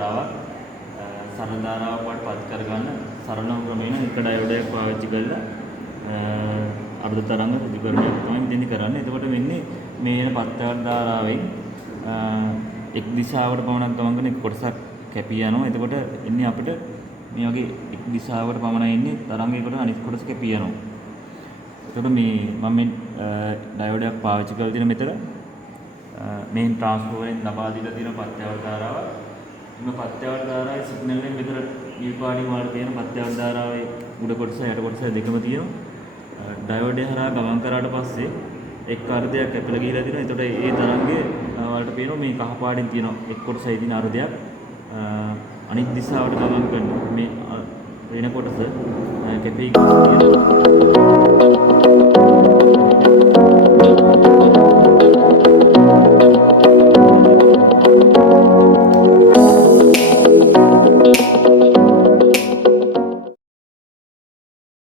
ධාරාවක් සරල ධාරාවක් වඩ පත් කරගන්න සරල ක්‍රමයෙන් එක ඩයෝඩයක් පාවිච්චි කරලා අර්ධ තරංග ඍජුකරණයක් තමයි මෙතෙන්දි කරන්නේ. එතකොට වෙන්නේ මේ එන පත්‍යවර්ත ධාරාවෙන් එක් දිශාවකට පමණක් ගමන් කරන එක කොටසක් කැපී යනවා. එතකොට එන්නේ අපිට මේ වගේ එක් දිශාවකට පමණයි ඉන්නේ තරංගයකට අනිත් කොටස කැපී යනවා. එතකොට මේ මම මේ ඩයෝඩයක් පාවිච්චි කරලා තියෙන මෙතන මේ ට්‍රාන්ස්ෆෝමරෙන් ලබා දීලා තියෙන පත්‍යවර්ත ධාරාව මේ පත්‍යවර්ත ධාරාවේ සිග්නල් එකෙන් මෙතන නිල් පාටින් වලට තියෙන පත්‍යවර්ත ධාරාවේ උඩ කොටස යට කොටස දෙකම තියෙනවා. ඩයෝඩය හරහා ගමන් කරාට පස්සේ එක් අර්ධයක් කැපිලා ගිහිලා තියෙනවා. එතකොට ඒ තරංගයේ වලට පේනවා මේ කහ පාටින් තියෙන එක් කොටසයි තියෙන අර්ධයක් අනිත් දිශාවට ගමන් කරන මේ වෙන කොටස කැපී ගිහින් තියෙනවා.